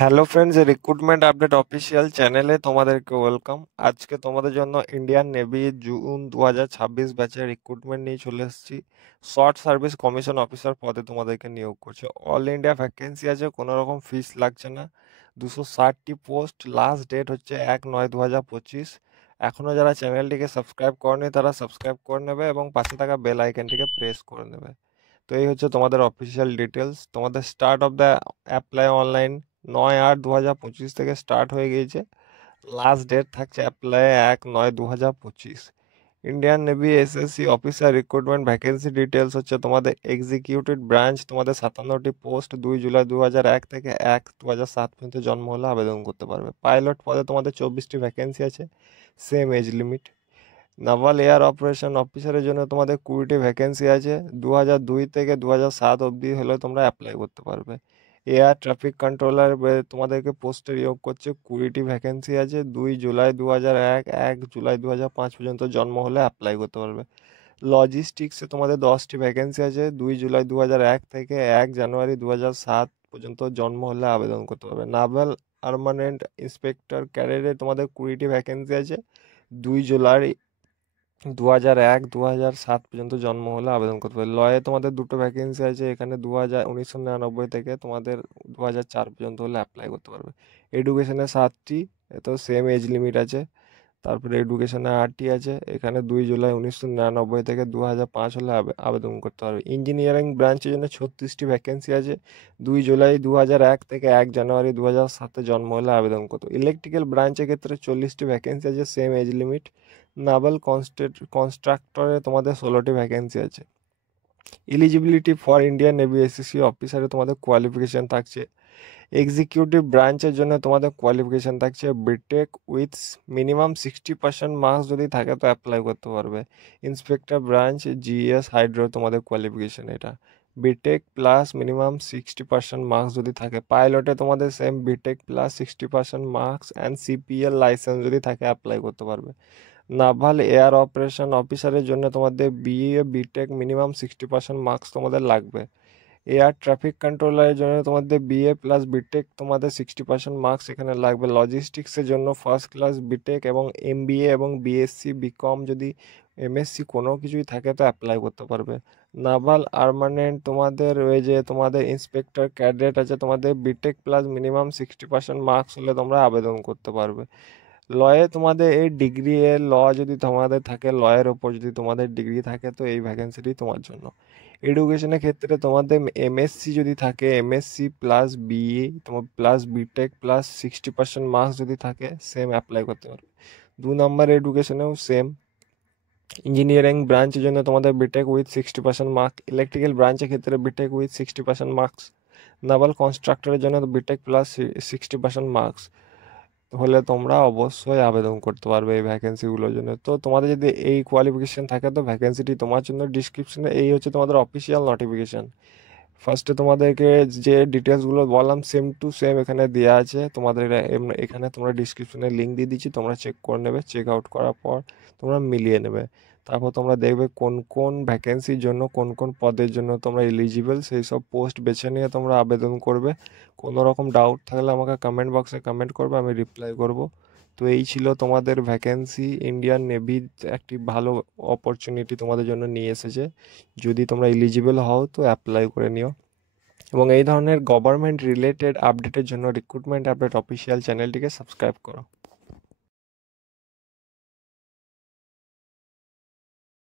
Hello friends, recruitment update official চ্যানেলে তোমাদেরকে welcome. আজকে তোমাদের জন্য ইন্ডিয়ান নেভি জুন 2026 ব্যাচের রিক্রুটমেন্ট নিয়ে চলে এসেছি। শর্ট সার্ভিস কমিশন অফিসার পদে তোমাদেরকে নিয়োগ করছে। অল ইন্ডিয়া ভ্যাকেন্সি আছে, কোনো রকম ফিস লাগছে না। 260টি পোস্ট, লাস্ট ডেট হচ্ছে 1/9/2025। এখনও যারা চ্যানেলটিকে সাবস্ক্রাইব করেনি তারা সাবস্ক্রাইব করে নেবে এবং পাশে থাকা বেল আইকনটিকে প্রেস করে নেবে। তো এই হচ্ছে তোমাদের অফিসিয়াল ডিটেলস। তোমাদের start of the apply online 9/8/2025 থেকে স্টার্ট হয়ে গিয়েছে। লাস্ট ডেট থাকছে apply 1/9/2025। Indian Navy SSC officer recruitment vacancy details হচ্ছে তোমাদের এক্সিকিউটিভ ব্রাঞ্চ, তোমাদের 57টি পোস্ট, 2 জুলাই 2001 থেকে 1/2007 পর্যন্ত জন্ম হলে আবেদন করতে পারবে। পাইলট পদে তোমাদের 24টি ভ্যাকেন্সি আছে, same age limit. Naval air operation অফিসারের জন্য তোমাদের 20টি ভ্যাকেন্সি আছে, 2002 থেকে 2007 অবধি হলে তোমরা অ্যাপ্লাই করতে পারবে। এয়ার ট্রাফিক কন্ট্রোলার তোমাদেরকে পোস্টে নিয়োগ করছে, 20টি ভ্যাকেন্সি আছে, 2 জুলাই 2001, 1 জুলাই 2005 পর্যন্ত জন্ম হলে অ্যাপ্লাই করতে পারবে। লজিস্টিক্সে তোমাদের 10টি ভ্যাকেন্সি আছে, 2 জুলাই 2001 থেকে 1 জানুয়ারি 2007 পর্যন্ত জন্ম হলে আবেদন করতে পারবে। নাভাল আর্মামেন্ট ইন্সপেক্টর ক্যাডারে তোমাদের 20টি ভ্যাকেন্সি আছে, 2 জুলাই 2001-2007 পর্যন্ত জন্ম হলে আবেদন করতে পারবে। লয়ে তোমাদের দুটো ভ্যাকেন্সি আছে, এখানে 1999 থেকে তোমাদের 2004 পর্যন্ত হলে অ্যাপ্লাই করতে পারবে। এডুকেশনে 7টি, তো সেম এজ লিমিট আছে। তারপরে এডুকেশনে 8টি আছে, এখানে 2 জুলাই 1999 থেকে 2005 হলে আবেদন করতে পারবে। ইঞ্জিনিয়ারিং ব্রাঞ্চের জন্য 36টি ভ্যাকেন্সি আছে, 2 জুলাই 2001 থেকে 1 জানুয়ারি 2007 জন্ম হলে আবেদন করতে হবে। ইলেকট্রিক্যাল ব্রাঞ্চের ক্ষেত্রে 40টি ভ্যাকেন্সি আছে, সেম এজ লিমিট। নাভাল কনস্ট্রাক্টরে তোমাদের 16টি ভ্যাকেন্সি আছে। Eligibility for Indian Navy SSC অফিসারে তোমাদের কোয়ালিফিকেশান থাকছে, এক্সিকিউটিভ ব্রাঞ্চের জন্য তোমাদের কোয়ালিফিকেশান থাকছে বিটেক উইথ মিনিমাম 60% মার্কস যদি থাকে তো অ্যাপ্লাই করতে পারবে। ইন্সপেক্টর ব্রাঞ্চ জিএস হাইড্রো তোমাদের কোয়ালিফিকেশান এটা, বিটেক প্লাস মিনিমাম 60% মার্কস যদি থাকে। পাইলটে তোমাদের same BTech plus 60% marks and CPL licence যদি থাকে অ্যাপ্লাই করতে পারবে। নাভাল এয়ার অপারেশন অফিসারের জন্য তোমাদের বিএ বিটেক মিনিমাম 60% মার্কস তোমাদের লাগবে। এয়ার ট্রাফিক কন্ট্রোলারের জন্য তোমাদের বিএ প্লাস বিটেক তোমাদের 60% মার্কস এখানে লাগবে। লজিস্টিক্সের জন্য ফার্স্ট ক্লাস বিটেক এবং এমবিএ এবং বিএসসি বিকম যদি এমএসসি কোনো কিছুই থাকে তো অ্যাপ্লাই করতে পারবে। নাভাল আর্মামেন্ট তোমাদের ওই যে তোমাদের ইন্সপেক্টর ক্যাডেট আছে, তোমাদের বিটেক প্লাস মিনিমাম 60% মার্কস হলে তোমরা আবেদন করতে পারবে। লয়ে তোমাদের এই ডিগ্রি এর ল যদি তোমাদের থাকে, লয়ের ওপর যদি তোমাদের ডিগ্রি থাকে তো এই ভ্যাকেন্সিটি তোমার জন্য। এডুকেশনের ক্ষেত্রে তোমাদের এমএসসি যদি থাকে, এমএসসি প্লাস বিএ তোমার প্লাস বিটেক প্লাস 60% মার্কস যদি থাকে সেম অ্যাপ্লাই করতে পারবে। 2 নম্বর এডুকেশনেও সেম। ইঞ্জিনিয়ারিং ব্রাঞ্চের জন্য তোমাদের বিটেক উইথ 60% মার্ক, ইলেকট্রিক্যাল ব্রাঞ্চের ক্ষেত্রে বিটেক উইথ 60% মার্কস, নাভাল কনস্ট্রাক্টরের জন্য বিটেক প্লাস 60% মার্কস হলে তোমরা অবশ্যই আবেদন করতে পারবে এই ভ্যাকেন্সিগুলোর জন্য। তো তোমাদের যদি এই কোয়ালিফিকেশান থাকে তো ভ্যাকেন্সিটি তোমার জন্য। ডিসক্রিপশনে এই হচ্ছে তোমাদের অফিসিয়াল নোটিফিকেশান। ফার্স্টে তোমাদেরকে যে ডিটেলসগুলো বললাম সেম টু সেম এখানে দেওয়া আছে তোমাদের। এখানে তোমরা ডিসক্রিপশনে লিঙ্ক দিয়ে দিচ্ছি, তোমরা চেক করে নেবে। চেক আউট করার পর তোমরা মিলিয়ে নেবে। তারপর তোমরা দেখবে কোন কোন ভ্যাকেন্সির জন্য কোন কোন পদের জন্য তোমরা এলিজিবল, সেই সব পোস্ট বেছে নিয়ে তোমরা আবেদন করবে। কোনো রকম ডাউট থাকলে আমাকে কমেন্ট বক্সে কমেন্ট করবে, আমি রিপ্লাই করব। তো এই ছিল তোমাদের ভ্যাকেন্সি। ইন্ডিয়ান নেভির একটি ভালো অপরচুনিটি তোমাদের জন্য নিয়ে এসেছে। যদি তোমরা এলিজিবল হও তো অ্যাপ্লাই করে নিও। এবং এই ধরনের গভর্নমেন্ট রিলেটেড আপডেটের জন্য রিক্রুটমেন্ট আপডেট অফিসিয়াল চ্যানেলটিকে সাবস্ক্রাইব করো।